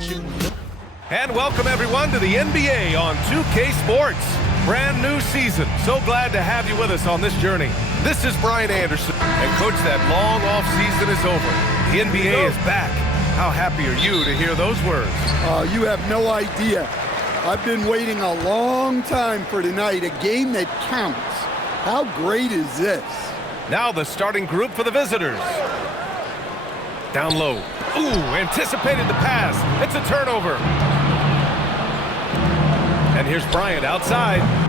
And welcome everyone to the NBA on 2K Sports. Brand new season. So glad to have you with us on this journey. This is Bryant Anderson. And coach, that long off season is over. The NBA is back. How happy are you to hear those words? You have no idea. I've been waiting a long time for tonight, a game that counts. How great is this? Now the starting group for the visitors. Down low. Ooh, anticipated the pass. It's a turnover. And here's Bryant outside.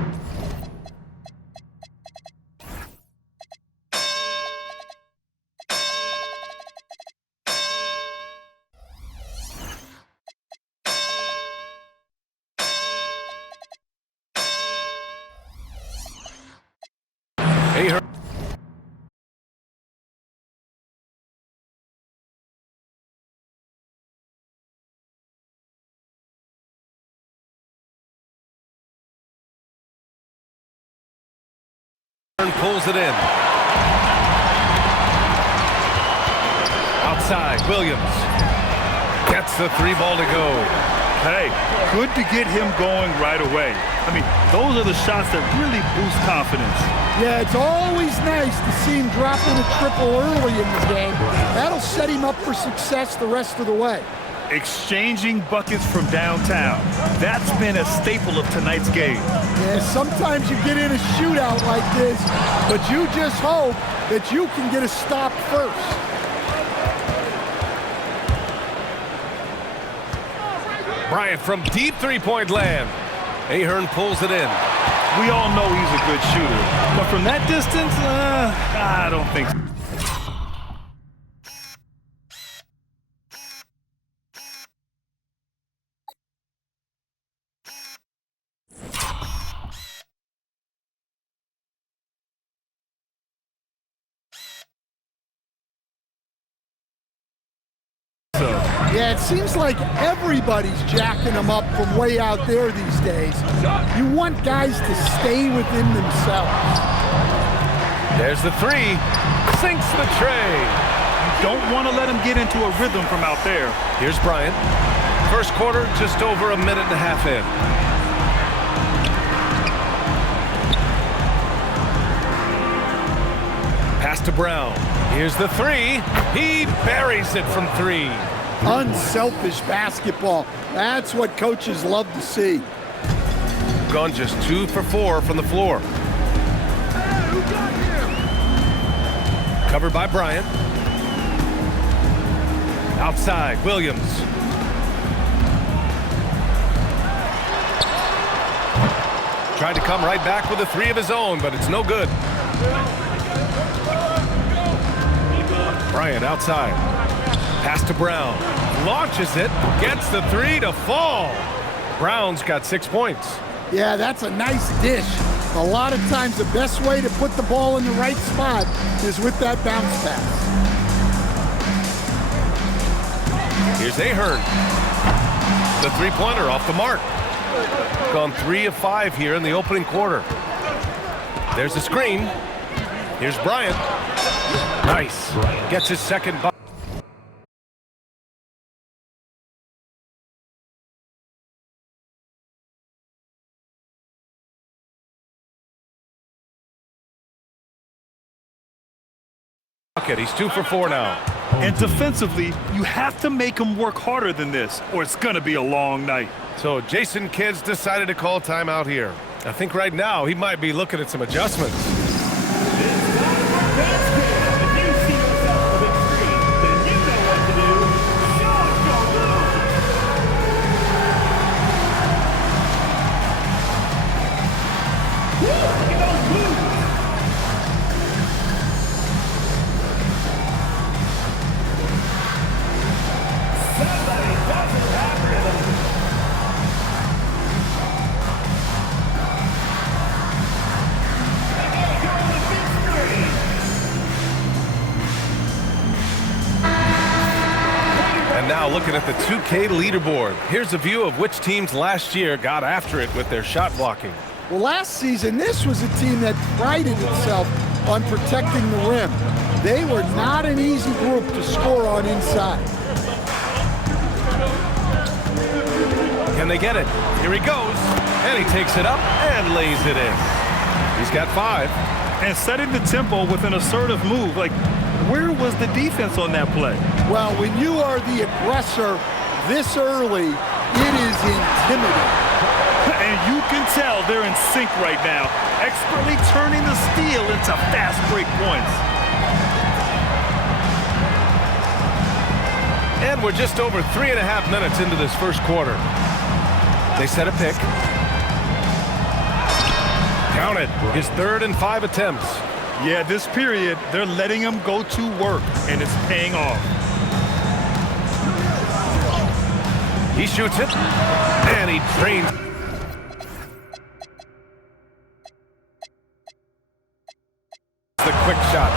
Pulls it in. Outside, Williams gets the three ball to go. Hey, good to get him going right away. I mean, those are the shots that really boost confidence. Yeah, it's always nice to see him drop in a triple early in the game. That'll set him up for success the rest of the way. Exchanging buckets from downtown. That's been a staple of tonight's game. Yeah, sometimes you get in a shootout like this, but you just hope that you can get a stop first. Bryant from deep three-point land. Ahern pulls it in. We all know he's a good shooter, but from that distance, I don't think so. Yeah, it seems like everybody's jacking them up from way out there these days. You want guys to stay within themselves. There's the three. Sinks the tray. You don't want to let him get into a rhythm from out there. Here's Bryant. First quarter, just over a minute and a half in. Pass to Brown. Here's the three. He buries it from three. Unselfish basketball. That's what coaches love to see. Gone just 2 for 4 from the floor. Hey, who got him? Covered by Bryant. Outside, Williams. Tried to come right back with a three of his own, but it's no good. Bryant outside. Pass to Brown. Launches it. Gets the three to fall. Brown's got 6 points. Yeah, that's a nice dish. A lot of times the best way to put the ball in the right spot is with that bounce pass. Here's Ahern. The three-pointer off the mark. Gone 3 of 5 here in the opening quarter. There's the screen. Here's Bryant. Nice. Gets his second bucket. He's 2 for 4 now. And defensively, you have to make him work harder than this, or it's going to be a long night. So Jason Kidd's decided to call timeout here. I think right now he might be looking at some adjustments. Now looking at the 2K leaderboard. Here's a view of which teams last year got after it with their shot blocking. Well, last season, this was a team that prided itself on protecting the rim. They were not an easy group to score on inside. they get it. Here he goes, and he takes it up and lays it in. He's got 5. And setting the tempo with an assertive move. Like, where was the defense on that play? Well, when you are the aggressor this early, it is intimidating. And you can tell they're in sync right now, expertly turning the steal into fast break points. And we're just over 3.5 minutes into this first quarter. They set a pick. Count it. His 3rd and 5 attempts. Yeah, this period, they're letting him go to work, and it's paying off. He shoots it, and he drains. The quick shot.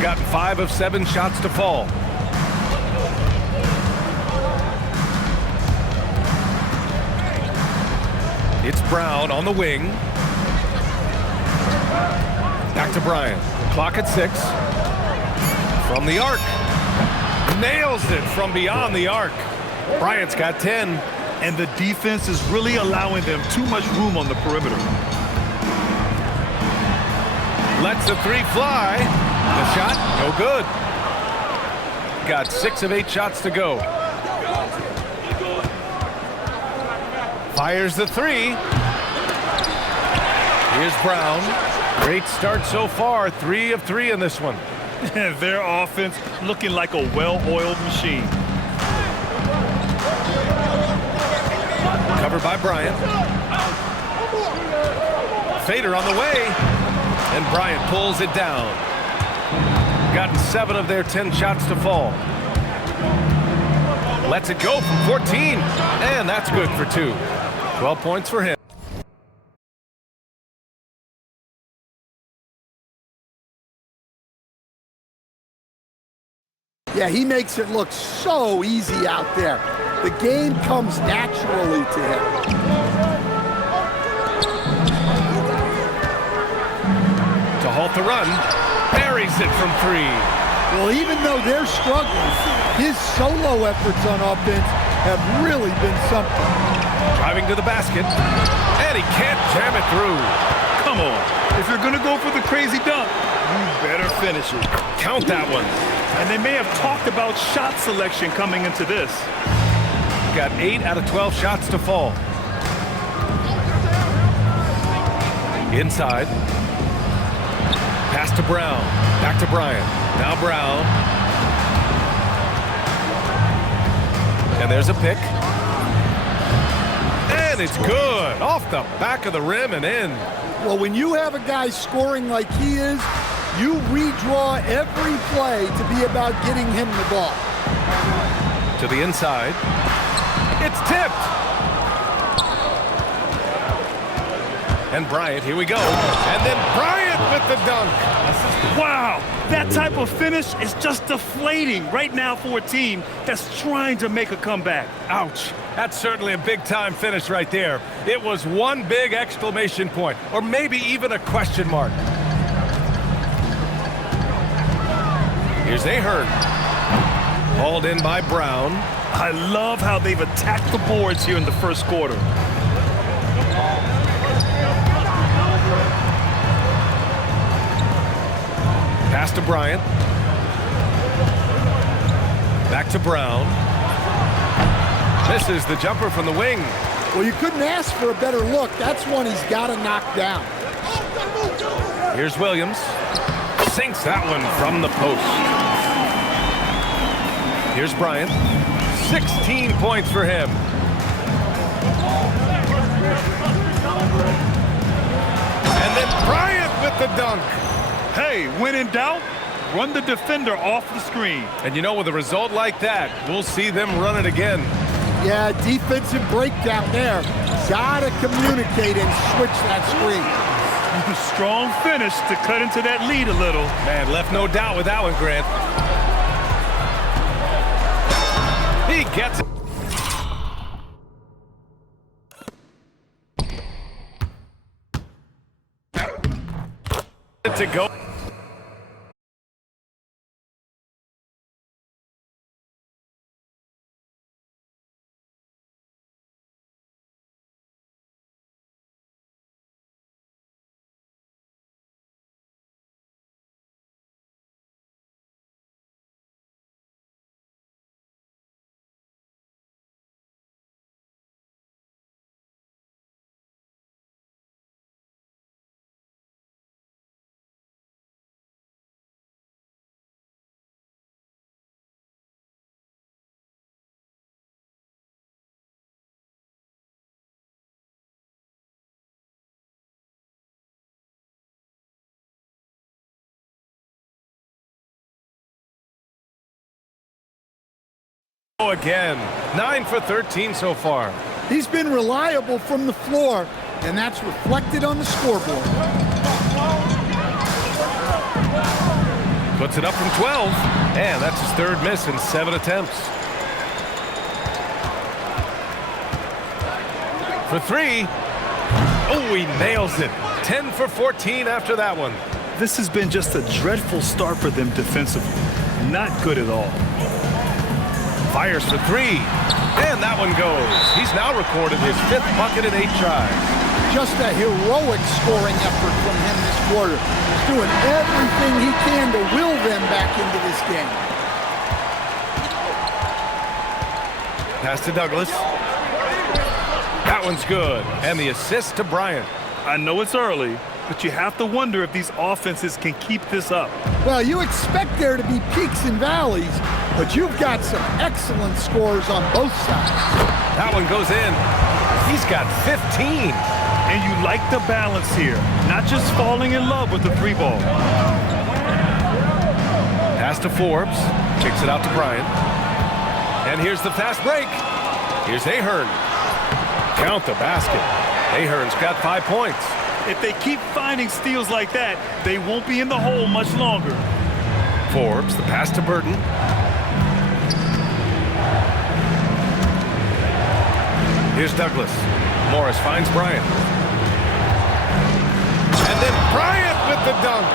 Gotten 5 of 7 shots to fall. It's Brown on the wing. Back to Bryant. Clock at 6. From the arc. Nails it from beyond the arc. Bryant's got 10. And the defense is really allowing them too much room on the perimeter. Lets the 3 fly. The shot, no good. Got 6 of 8 shots to go. Fires the 3. Here's Brown. Great start so far. 3 of 3 in this one. Their offense looking like a well-oiled machine. Covered by Bryant. Fader on the way. And Bryant pulls it down. Gotten 7 of their 10 shots to fall. Lets it go from 14. And that's good for 2. 12 points for him. Yeah, he makes it look so easy out there. The game comes naturally to him. To halt the run, buries it from 3. Well, even though they're struggling, his solo efforts on offense have really been something. Driving to the basket, and he can't jam it through. Come on. If you're going to go for the crazy dunk, you better finish it. Count that one. And they may have talked about shot selection coming into this. Got 8 out of 12 shots to fall. Inside. Pass to Brown. Back to Bryant. Now Brown. And there's a pick. And it's good. Off the back of the rim and in. Well, when you have a guy scoring like he is, you redraw every play to be about getting him the ball. To the inside. It's tipped. And Bryant, here we go. And then Bryant with the dunk. Wow, that type of finish is just deflating right now for a team that's trying to make a comeback. Ouch. That's certainly a big-time finish right there. It was one big exclamation point, or maybe even a question mark. Here's Ahern. Hauled in by Brown. I love how they've attacked the boards here in the first quarter. Pass to Bryant. Back to Brown. Misses the jumper from the wing. Well, you couldn't ask for a better look. That's one he's got to knock down. Here's Williams. Sinks that one from the post. Here's Bryant. 16 points for him. And then Bryant with the dunk. Hey, when in doubt, run the defender off the screen. And you know, with a result like that, we'll see them run it again. Yeah, defensive breakdown there. Gotta communicate and switch that screen. Strong finish to cut into that lead a little. Man, left no doubt with that one, Grant. He gets it to go. Again, 9 for 13 so far. He's been reliable from the floor, and that's reflected on the scoreboard. Puts it up from 12, and that's his third miss in 7 attempts. For 3. Oh, he nails it. 10 for 14 after that one. This has been just a dreadful start for them defensively. Not good at all. Fires for 3, and that one goes. He's now recorded his 5th bucket in 8 tries. Just a heroic scoring effort from him this quarter. He's doing everything he can to will them back into this game. Pass to Douglas. That one's good, and the assist to Bryant. I know it's early, but you have to wonder if these offenses can keep this up. Well, you expect there to be peaks and valleys, but you've got some excellent scores on both sides. That one goes in. He's got 15. And you like the balance here, not just falling in love with the 3-ball. Pass to Forbes. Kicks it out to Bryant. And here's the fast break. Here's Ahern. Count the basket. Ahern's got 5 points. If they keep finding steals like that, they won't be in the hole much longer. Forbes, the pass to Burton. Here's Douglas. Morris finds Bryant. And then Bryant with the dunk.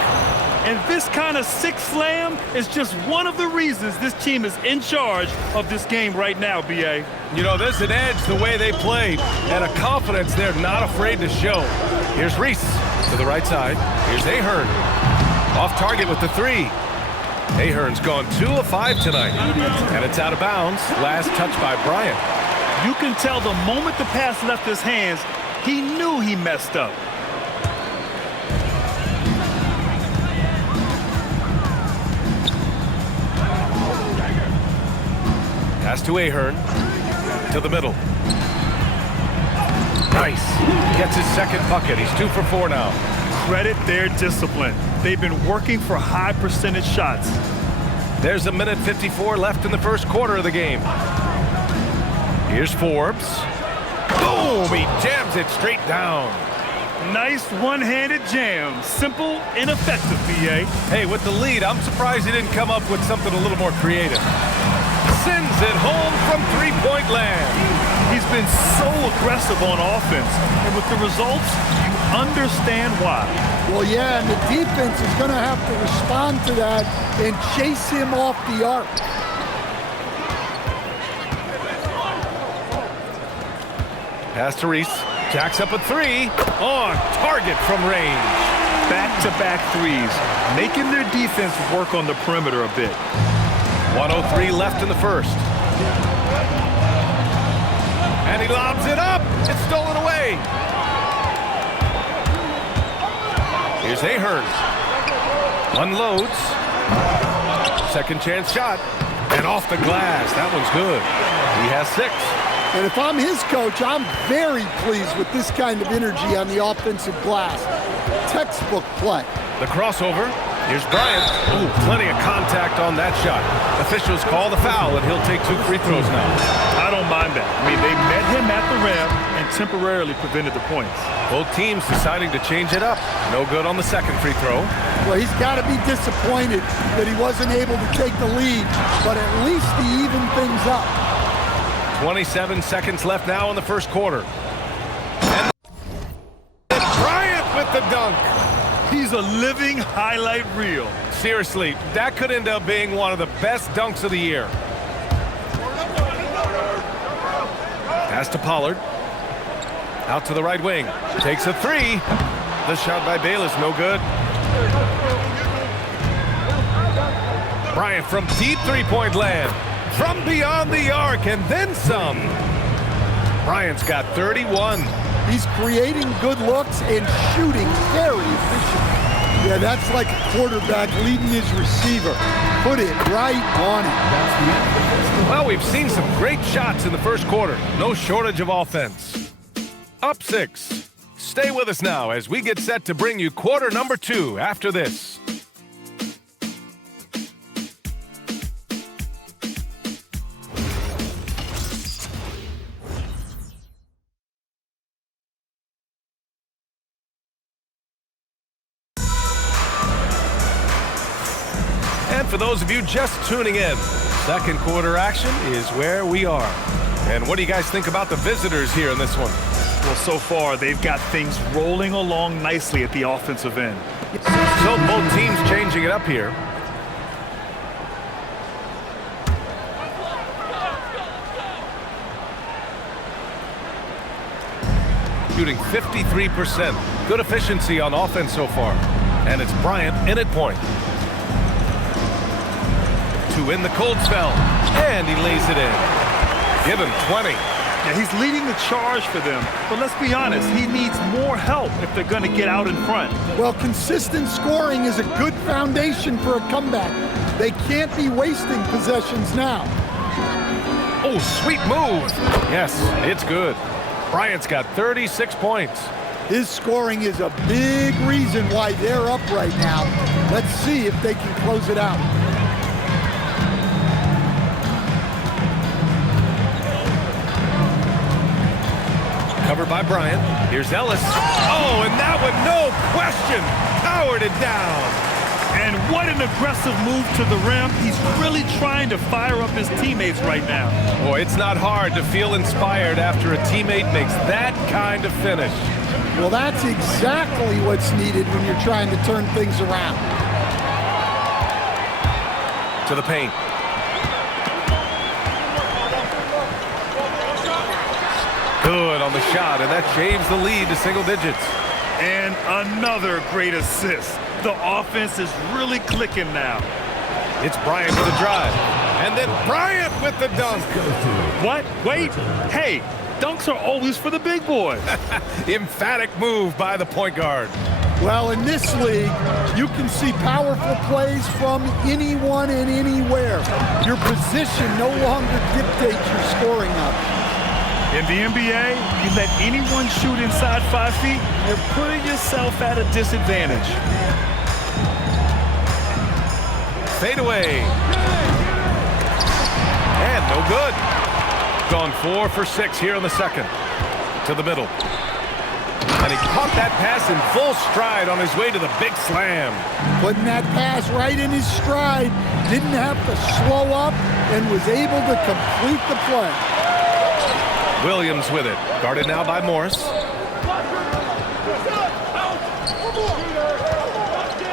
And this kind of sick slam is just one of the reasons this team is in charge of this game right now, B.A. You know, there's an edge the way they play and a confidence they're not afraid to show. Here's Reese to the right side. Here's Ahern. Off target with the 3. Ahern's gone 2 of 5 tonight. And it's out of bounds. Last touch by Bryant. You can tell the moment the pass left his hands, he knew he messed up. Pass to Ahern. To the middle. Nice. Gets his second bucket. He's 2 for 4 now. Credit their discipline. They've been working for high percentage shots. There's a minute 54 left in the first quarter of the game. Here's Forbes. Boom! He jams it straight down. Nice one-handed jam. Simple and effective, B.A. Hey, with the lead, I'm surprised he didn't come up with something a little more creative. Sends it home from three-point land. He's been so aggressive on offense, and with the results, you understand why. Well, yeah, and the defense is going to have to respond to that and chase him off the arc. Pass to Reese. Jacks up a 3. On target from range. Back-to-back threes, making their defense work on the perimeter a bit. 1:03 left in the first. And he lobs it up. It's stolen away. Here's Ahern. Unloads. Second chance shot. And off the glass. That one's good. He has 6. And if I'm his coach, I'm very pleased with this kind of energy on the offensive glass. Textbook play. The crossover. Here's Bryant. Ooh, plenty of contact on that shot. Officials call the foul, and he'll take 2 free throws now. I don't mind that. I mean, they met him at the rim and temporarily prevented the points. Both teams deciding to change it up. No good on the second free throw. Well, he's got to be disappointed that he wasn't able to take the lead, but at least he evened things up. 27 seconds left now in the first quarter. And Bryant with the dunk. He's a living highlight reel. Seriously, that could end up being one of the best dunks of the year. Pass to Pollard. Out to the right wing. Takes a 3. The shot by Bayless, no good. Bryant from deep three-point land. From beyond the arc and then some. Bryant's got 31. He's creating good looks and shooting very efficiently. Yeah, that's like a quarterback leading his receiver. Put it right on him. Well, we've seen some great shots in the first quarter. No shortage of offense. Up 6. Stay with us now as we get set to bring you quarter number 2 after this. for those of you just tuning in, second quarter action is where we are. And what do you guys think about the visitors here in this one? Well, so far, they've got things rolling along nicely at the offensive end. So both teams changing it up here. Shooting 53%. Good efficiency on offense so far. And it's Bryant in at point. To win the cold spell. And he lays it in. Give him 20. Yeah, he's leading the charge for them. But let's be honest, he needs more help if they're going to get out in front. Well, consistent scoring is a good foundation for a comeback. They can't be wasting possessions now. Oh, sweet move. Yes, it's good. Bryant's got 36 points. His scoring is a big reason why they're up right now. Let's see if they can close it out. Covered by Bryant. Here's Ellis. Oh, and that one, no question, powered it down. And what an aggressive move to the rim. He's really trying to fire up his teammates right now. Boy, it's not hard to feel inspired after a teammate makes that kind of finish. Well, that's exactly what's needed when you're trying to turn things around. To the paint. Good on the shot, and that shaves the lead to single digits. And another great assist. The offense is really clicking now. It's Bryant with a drive. And then Bryant with the dunk. What? Wait. Hey, dunks are always for the big boys. Emphatic move by the point guard. Well, in this league, you can see powerful plays from anyone and anywhere. Your position no longer dictates your scoring options. In the NBA, you let anyone shoot inside 5 feet, you're putting yourself at a disadvantage. Fade away. And no good. Gone 4 for 6 here in the second. To the middle. And he caught that pass in full stride on his way to the big slam. Putting that pass right in his stride. Didn't have to slow up and was able to complete the play. Williams with it. Guarded now by Morris.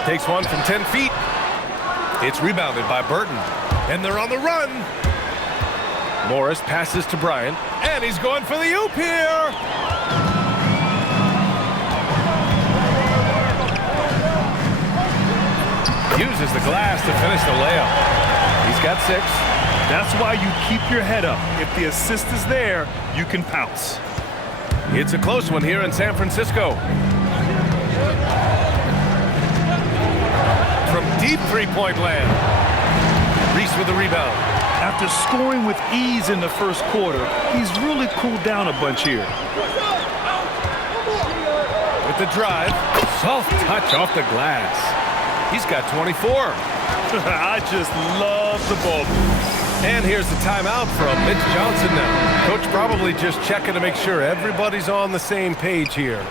Takes one from 10 feet. It's rebounded by Burton. And they're on the run. Morris passes to Bryant. And he's going for the oop here. Uses the glass to finish the layup. He's got 6. That's why you keep your head up. If the assist is there, you can pounce. It's a close one here in San Francisco. From deep three-point land. Reese with the rebound. After scoring with ease in the first quarter, he's really cooled down a bunch here. With the drive, soft touch off the glass. He's got 24. I just love the ball. And here's the timeout from Mitch Johnson now. Coach probably just checking to make sure everybody's on the same page here.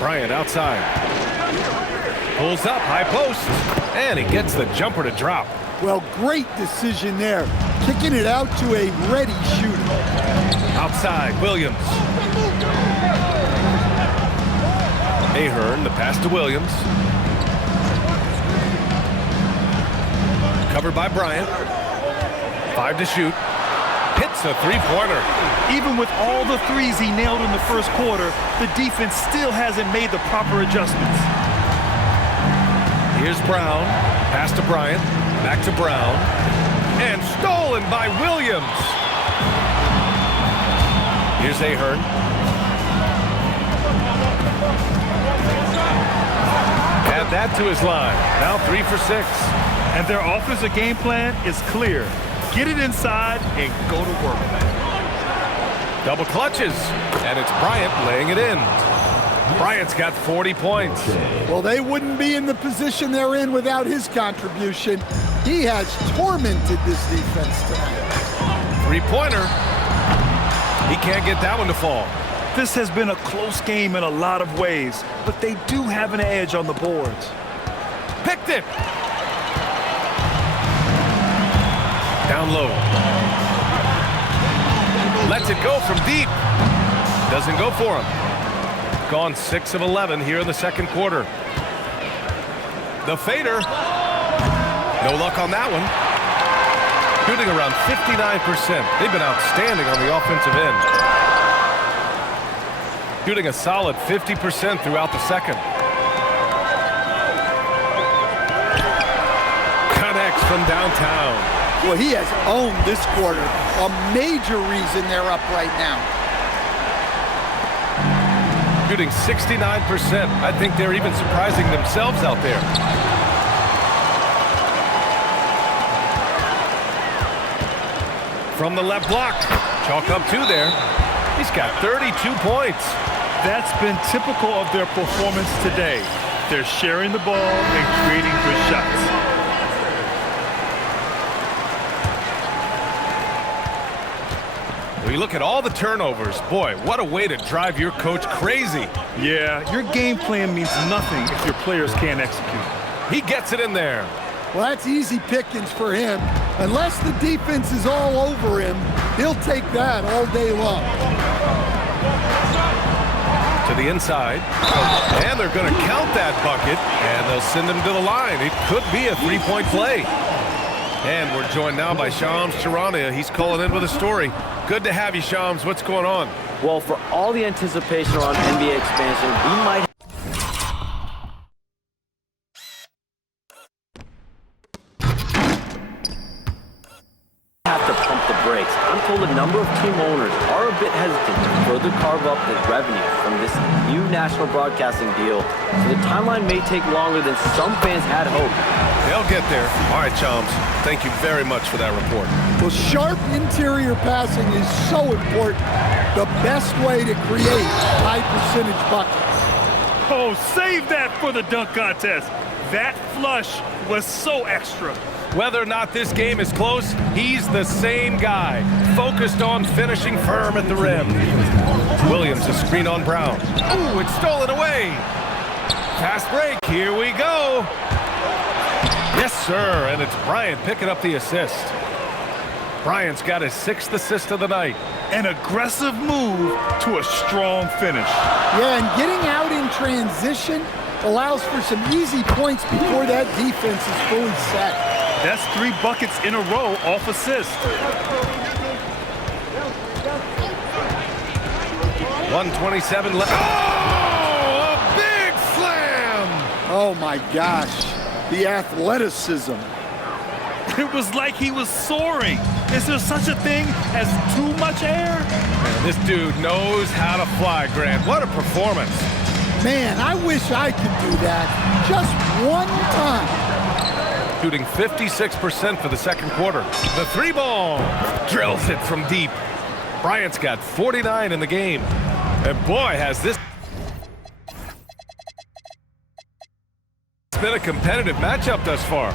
Bryant outside. Pulls up, high post. And he gets the jumper to drop. Well, great decision there. Kicking it out to a ready shooter. Outside, Williams. Ahern, the pass to Williams. Covered by Bryant. 5 to shoot. Hits a three-pointer. Even with all the threes he nailed in the first quarter, the defense still hasn't made the proper adjustments. Here's Brown. Pass to Bryant. Back to Brown. And stolen by Williams. Here's Ahern. Add that to his line. Now 3 for 6. And their offensive game plan is clear. Get it inside and go to work. Double clutches. And it's Bryant laying it in. Bryant's got 40 points. Well, they wouldn't be in the position they're in without his contribution. He has tormented this defense tonight. Three-pointer. He can't get that one to fall. This has been a close game in a lot of ways, but they do have an edge on the boards. Picked it. Down low. Lets it go from deep. Doesn't go for him. Gone 6 of 11 here in the second quarter. The fader. No luck on that one. Shooting around 59%. They've been outstanding on the offensive end. Shooting a solid 50% throughout the second. Connects from downtown. Well, he has owned this quarter. A major reason they're up right now. Shooting 69%. I think they're even surprising themselves out there. From the left block. Chalk up 2 there. He's got 32 points. That's been typical of their performance today. They're sharing the ball and creating good shots. When you look at all the turnovers, boy, what a way to drive your coach crazy. Yeah, your game plan means nothing if your players can't execute. He gets it in there. Well, that's easy pickings for him. Unless the defense is all over him, he'll take that all day long. To the inside. And they're going to count that bucket, and they'll send him to the line. It could be a three-point play. And we're joined now by Shams Charania. He's calling in with a story. Good to have you, Shams. What's going on? Well, for all the anticipation around NBA expansion, we might have to pump the brakes. I'm told a number of team owners are a bit hesitant to further carve up the revenue from this new national broadcasting deal, so the timeline may take longer than some fans had hoped. They'll get there. All right, Shams. Thank you very much for that report. Well, sharp interior passing is so important. The best way to create high-percentage buckets. Oh, save that for the dunk contest. That flush was so extra. Whether or not this game is close, he's the same guy, focused on finishing firm at the rim. Williams, a screen on Brown. Ooh, it's stolen away. Fast break, here we go. Yes, sir, and it's Bryant picking up the assist. Bryant's got his 6th assist of the night. An aggressive move to a strong finish. Yeah, and getting out in transition allows for some easy points before that defense is fully set. That's 3 buckets in a row off assist. 1:27 left. Oh, a big slam! Oh, my gosh. The athleticism. It was like he was soaring. Is there such a thing as too much air? Man, this dude knows how to fly, Grant. What a performance. Man, I wish I could do that just one time. Shooting 56% for the second quarter. The 3-ball drills it from deep. Bryant's got 49 in the game. And boy, has this been a competitive matchup thus far.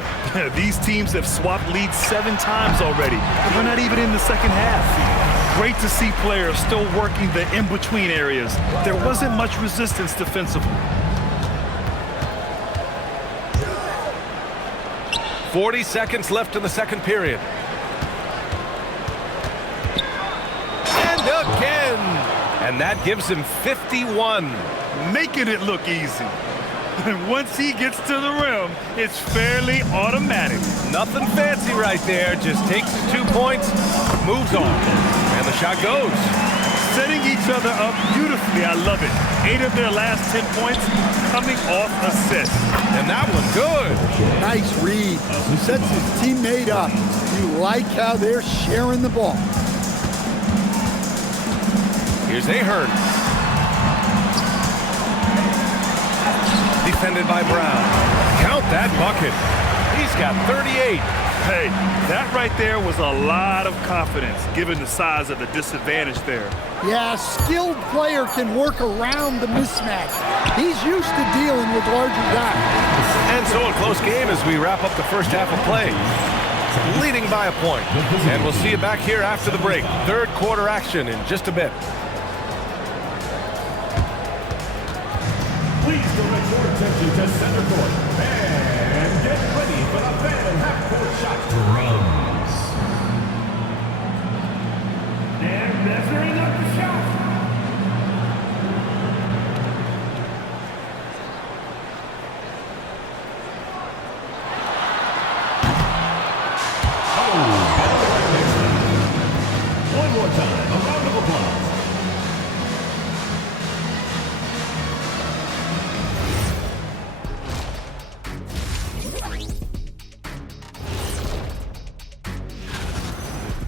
These teams have swapped leads 7 times already. We're not even in the second half. Great to see players still working the in-between areas. There wasn't much resistance defensively. 40 seconds left in the second period. And again! And that gives him 51. Making it look easy. And once he gets to the rim, it's fairly automatic. Nothing fancy right there. Just takes his 2 points, moves on. And the shot goes. Setting each other up beautifully. I love it. 8 of their last 10 points coming off assists. And that one good. Nice read. Sets his teammate up. You like how they're sharing the ball. Here's Ahern. Defended by Brown. Count that bucket. He's got 38. Hey, that right there was a lot of confidence, given the size of the disadvantage there. Yeah, a skilled player can work around the mismatch. He's used to dealing with larger guys. And so a close game as we wrap up the first half of play. Leading by a point. And we'll see you back here after the break. Third quarter action in just a bit. Please direct your attention to center court. And get ready for the fan half-court shot. Drums. And measuring up the shot. One more time, a round of applause.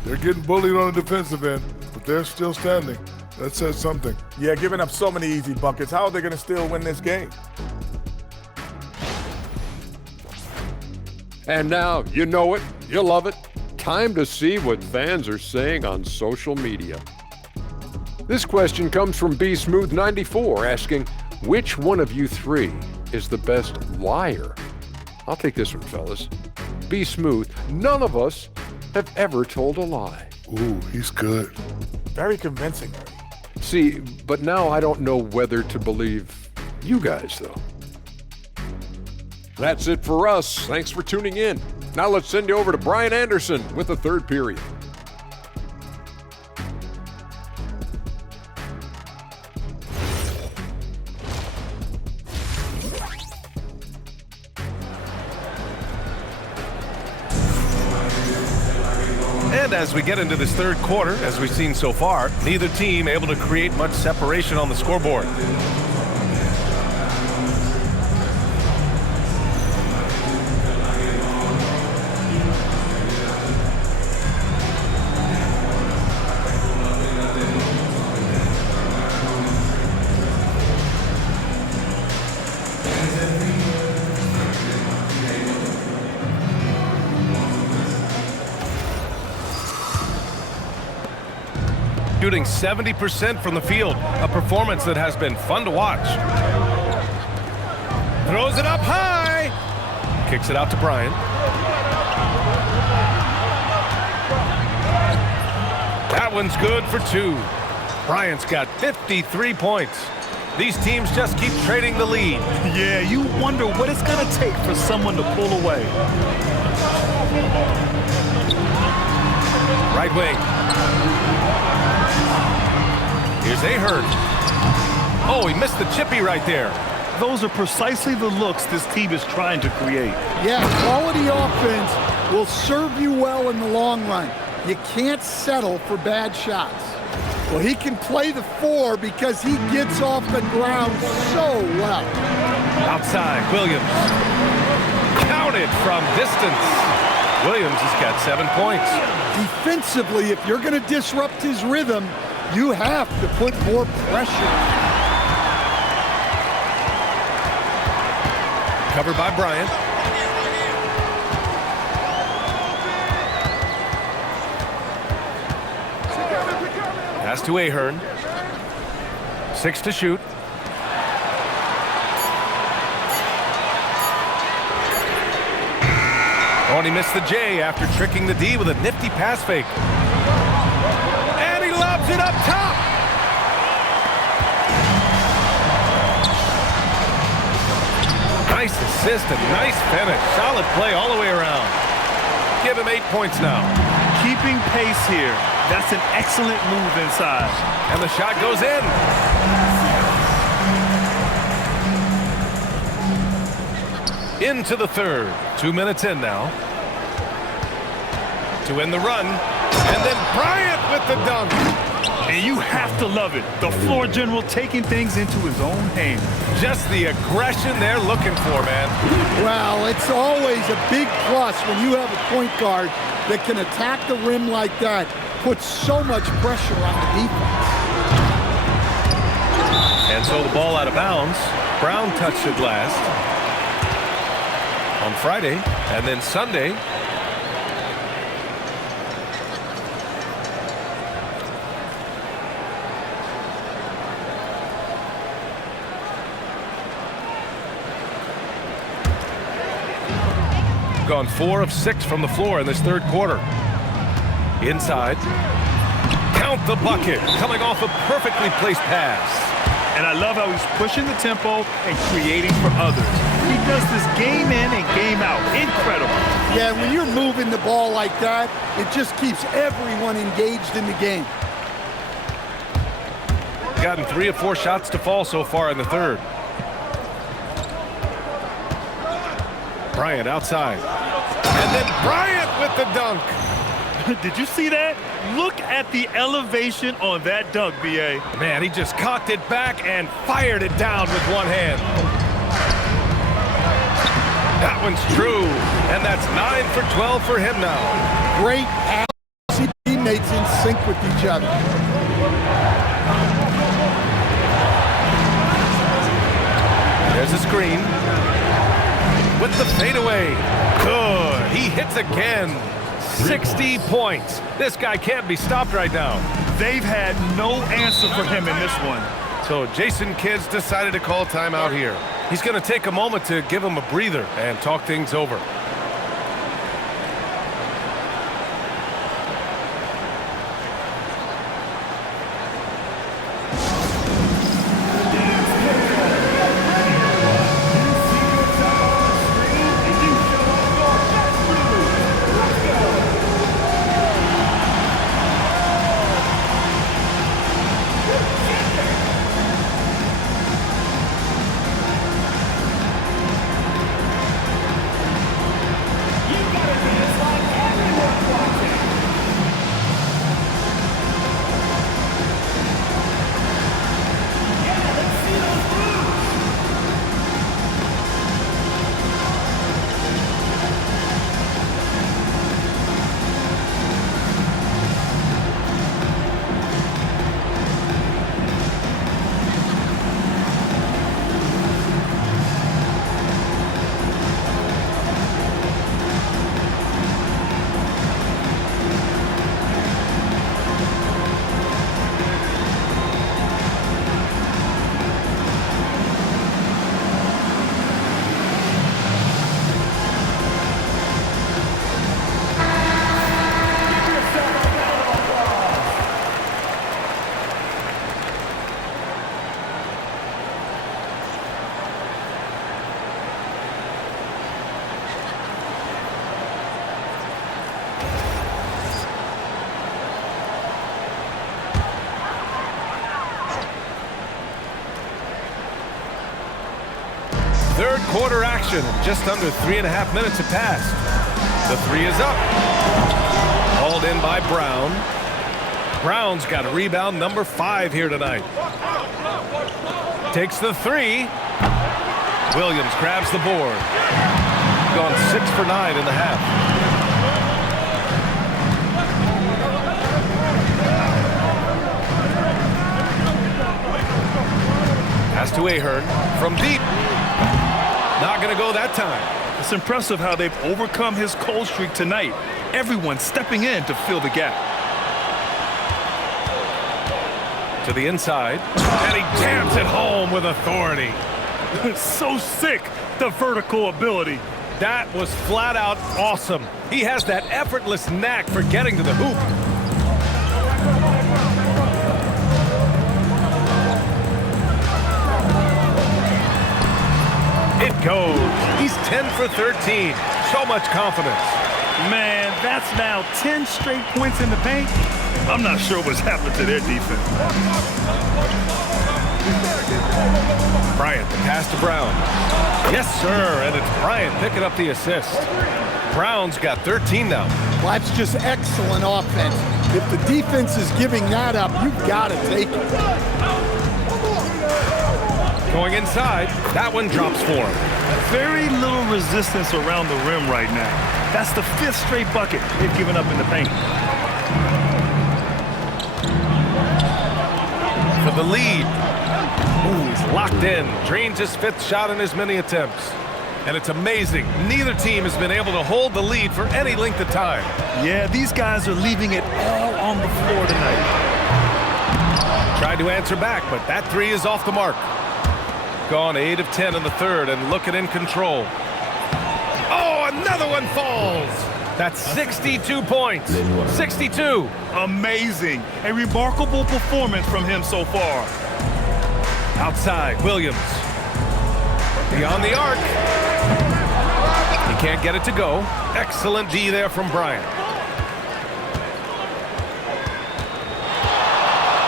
They're getting bullied on the defensive end, but they're still standing. That says something. Yeah, giving up so many easy buckets. How are they going to still win this game? And now, you know it, you love it. Time to see what fans are saying on social media. This question comes from BSmooth94 asking, which one of you three is the best liar? I'll take this one, fellas. Be Smooth, none of us have ever told a lie. Ooh, he's good. Very convincing. See, but now I don't know whether to believe you guys, though. That's it for us. Thanks for tuning in. Now let's send you over to Bryant Anderson with the third period. And as we get into this third quarter, as we've seen so far, neither team able to create much separation on the scoreboard. Shooting 70% from the field, a performance that has been fun to watch. Throws it up high. Kicks it out to Bryant. That one's good for two. Bryant's got 53 points. These teams just keep trading the lead. Yeah, you wonder what it's going to take for someone to pull away. Right wing. Here's Ahern. Oh, he missed the chippy right there. Those are precisely the looks this team is trying to create. Yeah, quality offense will serve you well in the long run. You can't settle for bad shots. Well, he can play the four because he gets off the ground so well. Outside, Williams. Counted from distance. Williams has got 7 points. Defensively, if you're going to disrupt his rhythm, you have to put more pressure. Covered by Bryant. Pass to Ahern. 6 to shoot. Oh, and he missed the J after tricking the D with a nifty pass fake. And he lobs it up top. Nice assist and nice finish. Solid play all the way around. Give him 8 points now. Keeping pace here. That's an excellent move inside. And the shot goes in. Into the third. 2 minutes in now. To end the run. And then Bryant with the dunk. And you have to love it. The floor general taking things into his own hands. Just the aggression they're looking for, man. Well, it's always a big plus when you have a point guard that can attack the rim like that. Puts so much pressure on the defense. And so the ball out of bounds. Brown touched it last on Friday, and then Sunday. Gone 4 of 6 from the floor in this third quarter. Inside. Count the bucket. Coming off a perfectly placed pass. And I love how he's pushing the tempo and creating for others. He does this game in and game out. Incredible. Yeah, when you're moving the ball like that, it just keeps everyone engaged in the game. Gotten 3 or 4 shots to fall so far in the third. Bryant outside. And then Bryant with the dunk. Did you see that? Look at the elevation on that dunk, B.A. Man, he just cocked it back and fired it down with one hand. That one's true, and that's 9 for 12 for him now. Great teammates in sync with each other. There's a screen. With the fadeaway. Good. He hits again. 60 points. This guy can't be stopped right now. They've had no answer for him in this one. So Jason Kidd's decided to call timeout here. He's going to take a moment to give him a breather and talk things over. Third quarter action. Just under 3.5 minutes have passed. The three is up. Hauled in by Brown. Brown's got a rebound number 5 here tonight. Takes the three. Williams grabs the board. Gone 6 for 9 in the half. Pass to Ahern from deep. Not going to go that time. It's impressive how they've overcome his cold streak tonight. Everyone stepping in to fill the gap. To the inside, and he jams it home with authority. So sick, the vertical ability. That was flat out awesome. He has that effortless knack for getting to the hoop. It goes. He's 10 for 13. So much confidence. Man, that's now 10 straight points in the paint. I'm not sure what's happened to their defense. Bryant, the pass to Brown. Yes, sir, and it's Bryant picking up the assist. Brown's got 13 now. Well, that's just excellent offense. If the defense is giving that up, you've got to take it. Going inside, that one drops for him. Very little resistance around the rim right now. That's the 5th straight bucket they've given up in the paint. For the lead. Ooh, he's locked in. Drains his 5th shot in as many attempts. And it's amazing. Neither team has been able to hold the lead for any length of time. Yeah, these guys are leaving it all on the floor tonight. Tried to answer back, but that three is off the mark. Gone 8 of 10 in the third and looking in control. Oh, another one falls. That's 62 points. 62. Amazing. A remarkable performance from him so far. Outside, Williams. Beyond the arc. He can't get it to go. Excellent D there from Bryant.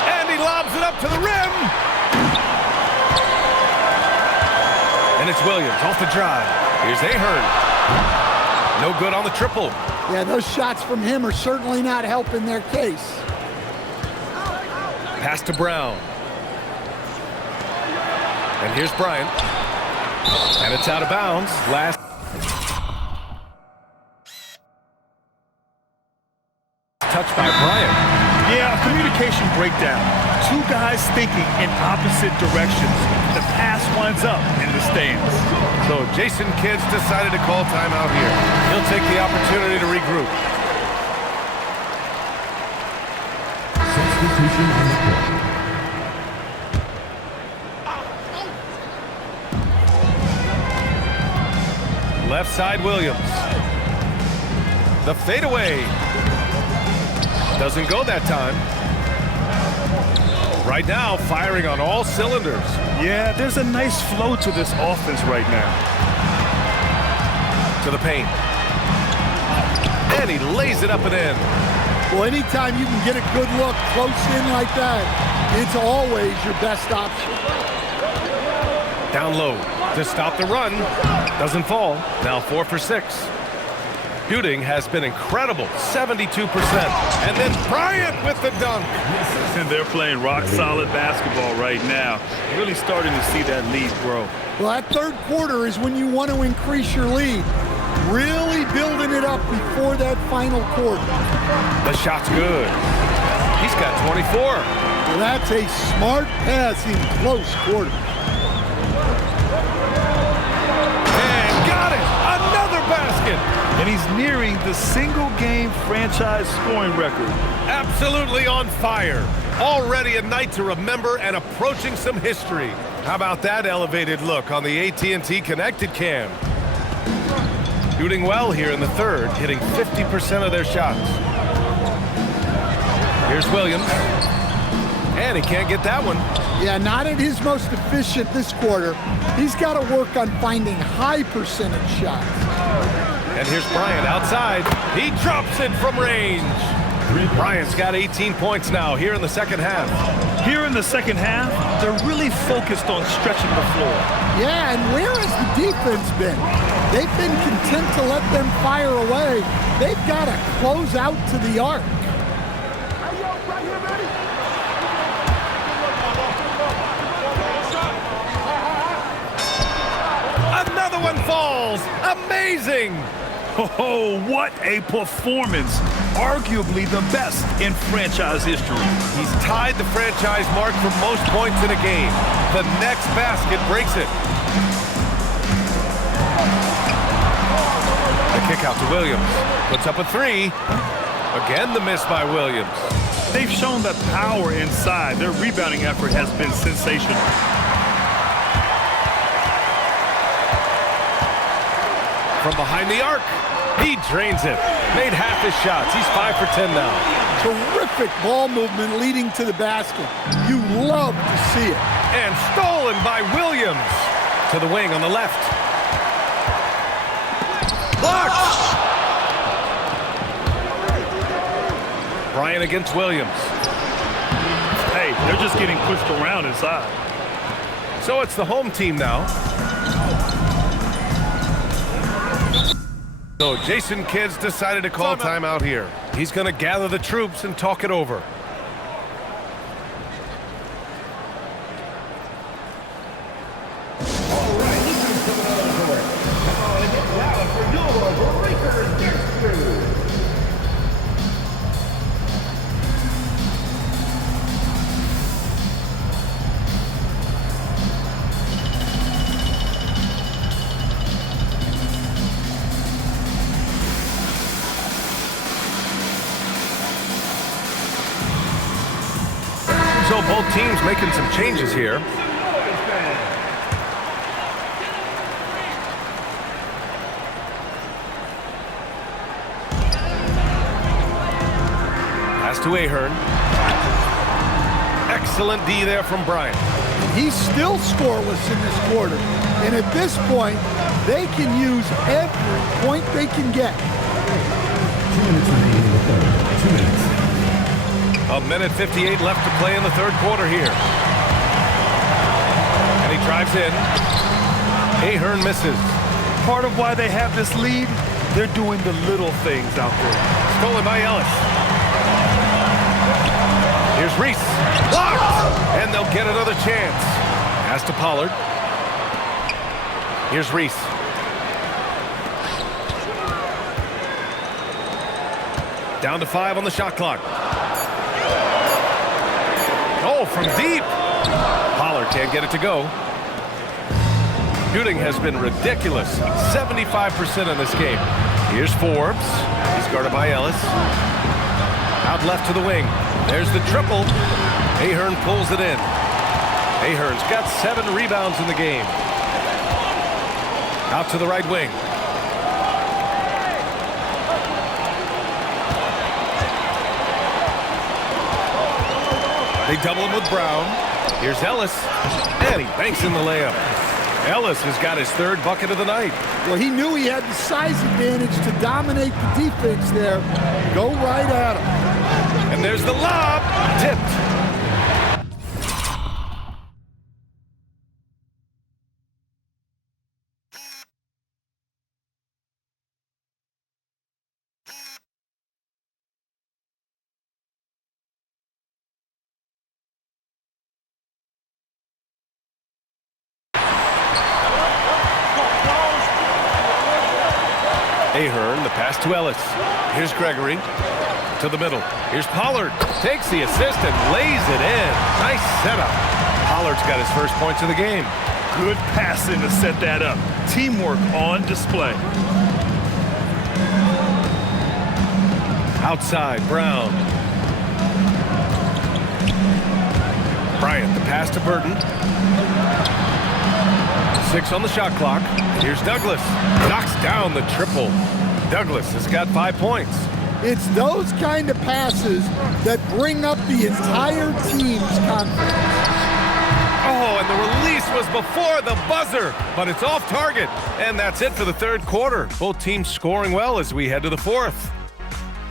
And he lobs it up to the rim. And it's Williams off the drive. Here's Ahern. No good on the triple. Yeah, those shots from him are certainly not helping their case. Pass to Brown. And here's Bryant. And it's out of bounds. Last touch by Bryant. Yeah, a communication breakdown. Two guys thinking in opposite directions. The pass winds up in the stands. So Jason Kidd decided to call timeout here. He'll take the opportunity to regroup. Substitution on the court. Left side, Williams. The fadeaway. Doesn't go that time. Right now, firing on all cylinders. Yeah, there's a nice flow to this offense right now. To the paint. And he lays it up and in. Well, anytime you can get a good look close in like that, it's always your best option. Down low to stop the run. Doesn't fall. Now 4 for 6. Shooting has been incredible, 72%. And then Bryant with the dunk. And they're playing rock-solid basketball right now. Really starting to see that lead grow. Well, that third quarter is when you want to increase your lead. Really building it up before that final quarter. The shot's good. He's got 24. Well, that's a smart pass in close quarter. And got it! Another basket! And he's nearing the single-game franchise scoring record. Absolutely on fire. Already a night to remember and approaching some history. How about that elevated look on the AT&T Connected Cam? Shooting well here in the third, hitting 50% of their shots. Here's Williams. And he can't get that one. Yeah, not at his most efficient this quarter. He's got to work on finding high percentage shots. And here's Bryant outside. He drops it from range. Bryant's got 18 points now here in the second half. Here in the second half, they're really focused on stretching the floor. Yeah, and where has the defense been? They've been content to let them fire away. They've got to close out to the arc. Another one falls. Amazing. Oh, what a performance. Arguably the best in franchise history. He's tied the franchise mark for most points in a game. The next basket breaks it. The kick out to Williams. Puts up a three. Again, the miss by Williams. They've shown that power inside. Their rebounding effort has been sensational. From behind the arc, he drains it. Made half his shots. He's 5 for 10 now. Terrific ball movement leading to the basket. You love to see it. And stolen by Williams. To the wing on the left. Blocked! Bryant against Williams. Hey, they're just getting pushed around inside. So it's the home team now. So Jason Kidd decided to call timeout here. He's going to gather the troops and talk it over. All right, this is coming on the court. Come on and get loud for your Breakers Dance Crew. So both teams making some changes here. Pass to Ahern. Excellent D there from Bryant. He's still scoreless in this quarter. And at this point, they can use every point they can get. 2 minutes remaining in the third. 2 minutes. A minute 58 left to play in the third quarter here. And he drives in. Ahern misses. Part of why they have this lead, they're doing the little things out there. Stolen by Ellis. Here's Reese. Blocked! And they'll get another chance. Pass to Pollard. Here's Reese. Down to 5 on the shot clock. Oh, from deep. Pollard can't get it to go. Shooting has been ridiculous. 75% in this game. Here's Forbes. He's guarded by Ellis. Out left to the wing. There's the triple. Ahern pulls it in. Ahern's got 7 rebounds in the game. Out to the right wing. They double him with Brown. Here's Ellis. And he banks in the layup. Ellis has got his 3rd bucket of the night. Well, he knew he had the size advantage to dominate the defense there. Go right at him. And there's the lob. Tipped. Ahern, the pass to Ellis. Here's Gregory. To the middle. Here's Pollard. Takes the assist and lays it in. Nice setup. Pollard's got his first points of the game. Good passing to set that up. Teamwork on display. Outside, Brown. Bryant, the pass to Burton. 6 on the shot clock. Here's Douglas. Knocks down the triple. Douglas has got 5 points. It's those kind of passes that bring up the entire team's confidence. Oh, and the release was before the buzzer, but it's off target. And that's it for the third quarter. Both teams scoring well as we head to the fourth.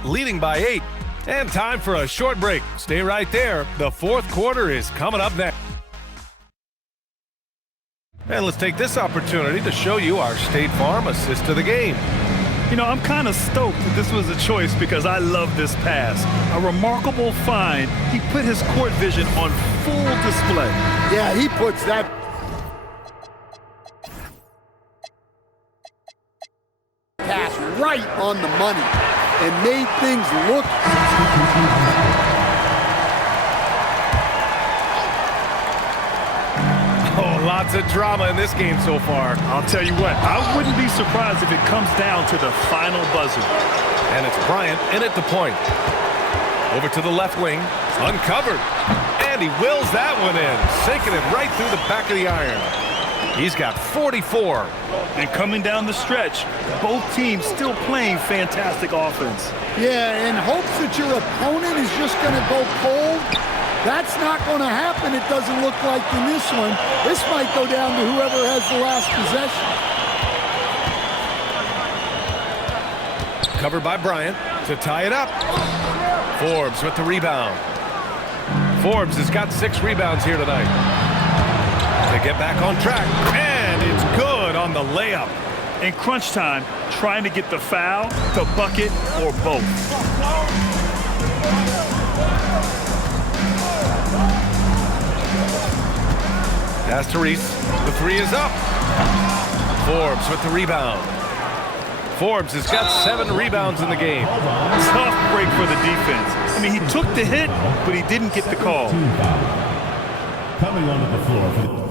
Leading by 8. And time for a short break. Stay right there. The fourth quarter is coming up next. And let's take this opportunity to show you our State Farm assist to the game. You know, I'm kind of stoked that this was a choice because I love this pass. A remarkable find. He put his court vision on full display. Yeah, he puts that. Pass right on the money and made things look. Lots of drama in this game so far. I'll tell you what, I wouldn't be surprised if it comes down to the final buzzer. And it's Bryant in at the point. Over to the left wing, uncovered. And he wills that one in, sinking it right through the back of the iron. He's got 44. And coming down the stretch, both teams still playing fantastic offense. Yeah, in hopes that your opponent is just going to go cold. That's not going to happen, it doesn't look like in this one. This might go down to whoever has the last possession. Covered by Bryant to tie it up. Forbes with the rebound. Forbes has got 6 rebounds here tonight. They get back on track, and it's good on the layup. In crunch time, trying to get the foul, the bucket, or both. Pass to Reese. The 3 is up. Forbes with the rebound. Forbes has got 7 rebounds in the game. Tough break for the defense. I mean, he took the hit, but he didn't get the call. Coming onto the floor for the...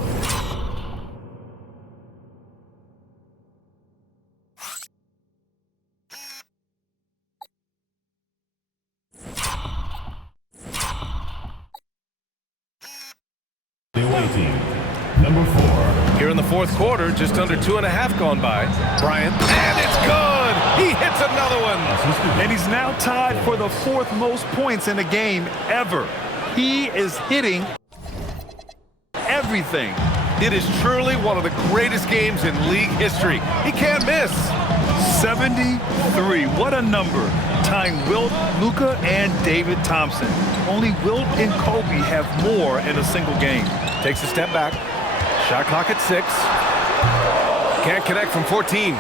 Number 4. Here in the fourth quarter, just under 2.5 gone by. Bryant, and it's good! He hits another one! And he's now tied for the 4th most points in a game ever. He is hitting every everything. It is truly one of the greatest games in league history. He can't miss. 73, what a number. Tying Wilt, Luka, and David Thompson. Only Wilt and Kobe have more in a single game. Takes a step back. Shot clock at 6. Can't connect from 14.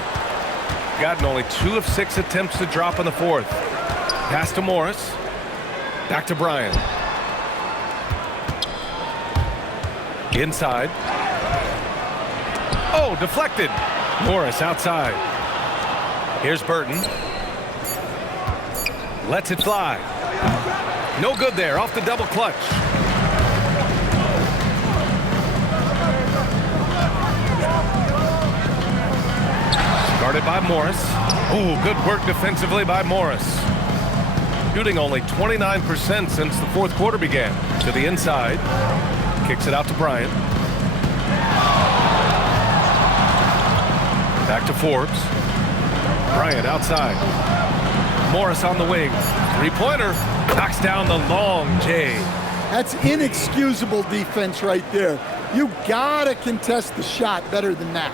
Gotten only 2 of 6 attempts to drop in the 4th. Pass to Morris. Back to Bryant. Inside. Oh, deflected. Morris outside. Here's Burton. Lets it fly. No good there, off the double clutch. Guarded by Morris. Oh, good work defensively by Morris. Shooting only 29% since the 4th quarter began. To the inside. Kicks it out to Bryant. Back to Forbes. Bryant outside. Morris on the wing. 3-pointer. Knocks down the long J. That's inexcusable defense right there. You gotta contest the shot better than that.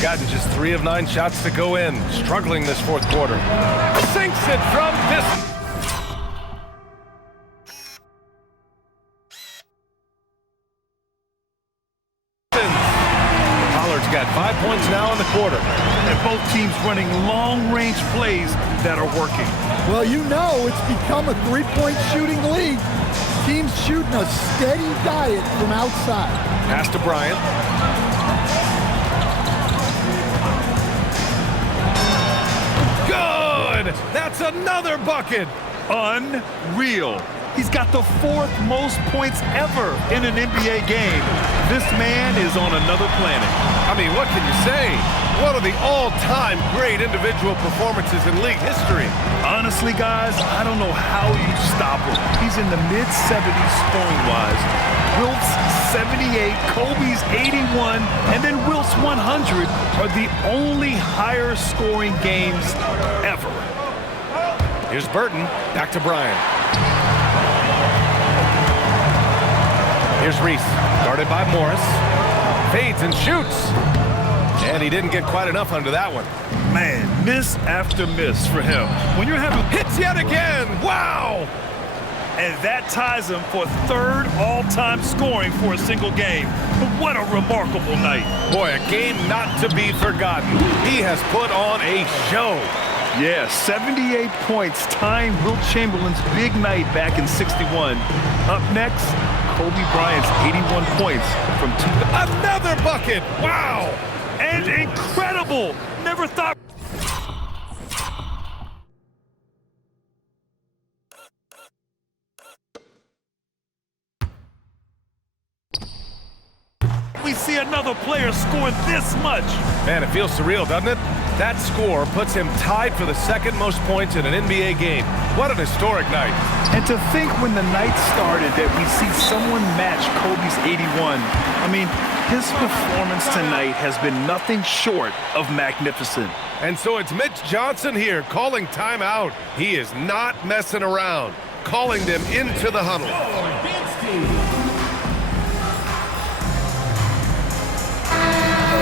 Gotten just 3 of 9 shots to go in. Struggling this 4th quarter. Sinks it from distance. Pollard's got 5 points now in the quarter. And both teams running long-range plays that are working. Well, you know it's become a 3-point shooting league. Teams shooting a steady diet from outside. Pass to Bryant. Good! That's another bucket! Unreal. He's got the 4th most points ever in an NBA game. This man is on another planet. I mean, what can you say? One of the all-time great individual performances in league history. Honestly, guys, I don't know how you stop him. He's in the mid-70s scoring-wise. Wilt's 78, Kobe's 81, and then Wilt's 100 are the only higher-scoring games ever. Here's Burton. Back to Bryant. Here's Reese. Guarded by Morris. Fades and shoots. And he didn't get quite enough under that one. Man, miss after miss for him. When you're having Hits yet again. Wow! and that ties him for 3rd all-time scoring for a single game. What a remarkable night. Boy, a game not to be forgotten. He has put on a show. Yeah, 78 points, tying Wilt Chamberlain's big night back in '61. Up next, Kobe Bryant's 81 points from 2. Another bucket! Wow! And incredible! Never thought. We see another player score this much. Man, it feels surreal, doesn't it? That score puts him tied for the 2nd most points in an NBA game. What an historic night. And to think when the night started that we see someone match Kobe's 81. I mean, his performance tonight has been nothing short of magnificent. And so it's Mitch Johnson here calling timeout. He is not messing around, calling them into the huddle.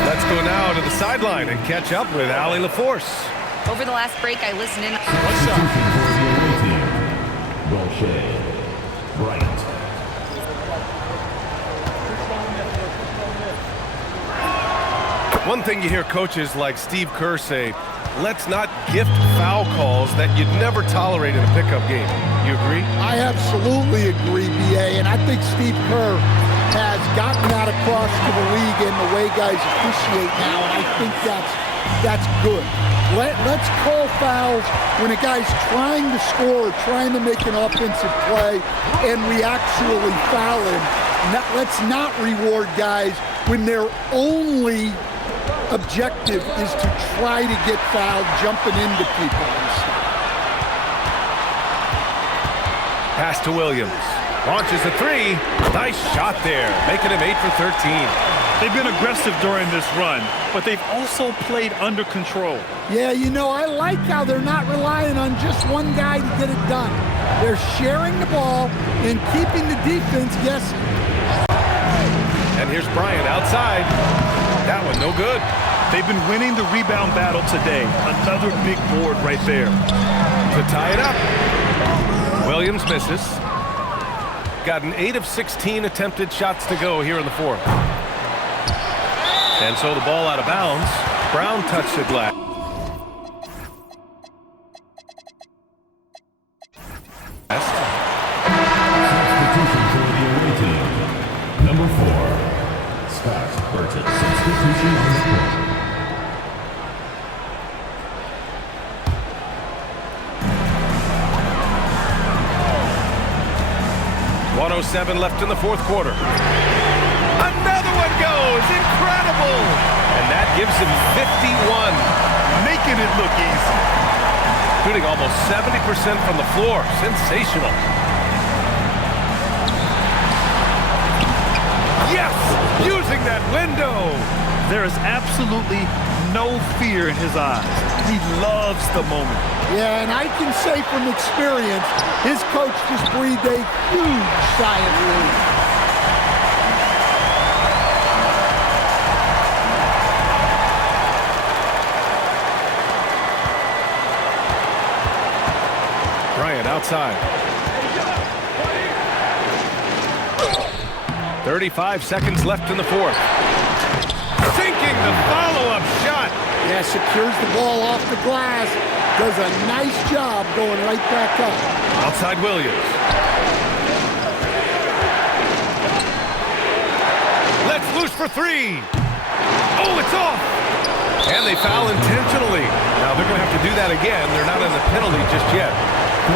Let's go now to the sideline and catch up with Allie LaForce. Over the last break, I listened in. What's up? Bryant. One thing you hear coaches like Steve Kerr say, let's not gift foul calls that you'd never tolerate in a pickup game. You agree? I absolutely agree, B.A., and I think Steve Kerr has gotten that across to the league in the way guys officiate now, and I think that's good. Let's call fouls when a guy's trying to score, trying to make an offensive play, and we actually foul him. Let's not reward guys when their only objective is to try to get fouled, jumping into people and stuff. Pass to Williams. Launches a 3. Nice shot there, making him 8 for 13. They've been aggressive during this run, but they've also played under control. Yeah, you know, I like how they're not relying on just one guy to get it done. They're sharing the ball and keeping the defense guessing. And here's Bryant outside. That one no good. They've been winning the rebound battle today. Another big board right there. To tie it up. Williams misses. Got an 8 of 16 attempted shots to go here in the fourth. And so the ball out of bounds. Brown touched the glass. Substitution for the away team. Number 4, Scott Burton. Substitution on the court. .107 left in the fourth quarter. Another one goes! Incredible! And that gives him 51. Making it look easy. Shooting almost 70% from the floor. Sensational. Yes! Using that window! There is absolutely no fear in his eyes. He loves the moment. Yeah, and I can say from experience, his coach just breathed a huge sigh of relief. Bryant outside. 35 seconds left in the fourth. Sinking the follow-up shot. Yeah, secures the ball off the glass. Does a nice job going right back up. Outside Williams. Let's loose for three. Oh, it's off. And they foul intentionally. Now they're going to have to do that again. They're not in the penalty just yet.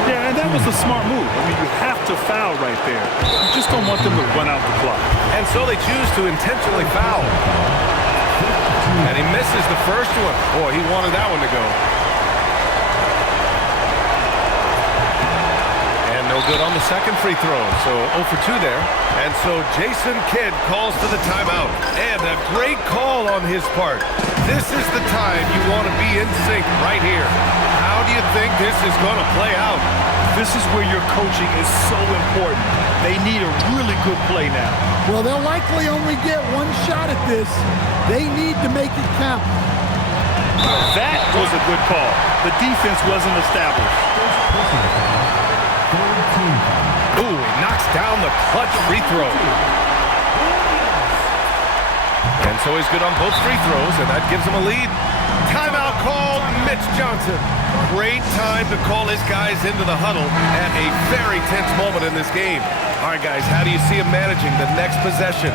Yeah, and that was a smart move. I mean, you have to foul right there. You just don't want them to run out the clock. And so they choose to intentionally foul. And he misses the first one. Boy, he wanted that one to go. And no good on the second free throw. So 0 for 2 there. And so Jason Kidd calls for the timeout. And a great call on his part. This is the time you want to be in sync right here. How do you think this is going to play out? This is where your coaching is so important. They need a really good play now. Well, they'll likely only get one shot at this. They need to make it count. That was a good call. The defense wasn't established. Ooh, he knocks down the clutch free throw. And so he's good on both free throws, and that gives him a lead. Timeout call, Mitch Johnson. Great time to call his guys into the huddle at a very tense moment in this game. All right, guys, how do you see him managing the next possession?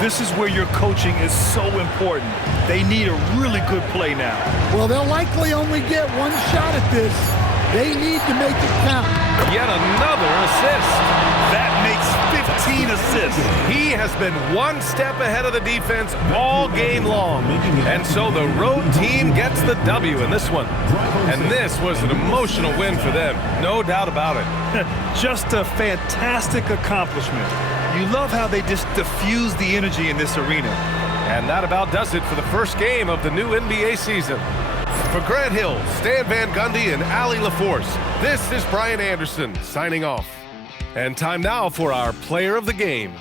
This is where your coaching is so important. They need a really good play now. Well, they'll likely only get one shot at this. They need to make it count. Yet another assist. That makes 15 assists. He has been one step ahead of the defense all game long. And so the road team gets the W in this one. And this was an emotional win for them. No doubt about it. Just a fantastic accomplishment. You love how they just diffuse the energy in this arena. And that about does it for the first game of the new NBA season. For Grant Hill, Stan Van Gundy, and Allie LaForce, this is Brian Anderson signing off. And time now for our player of the game.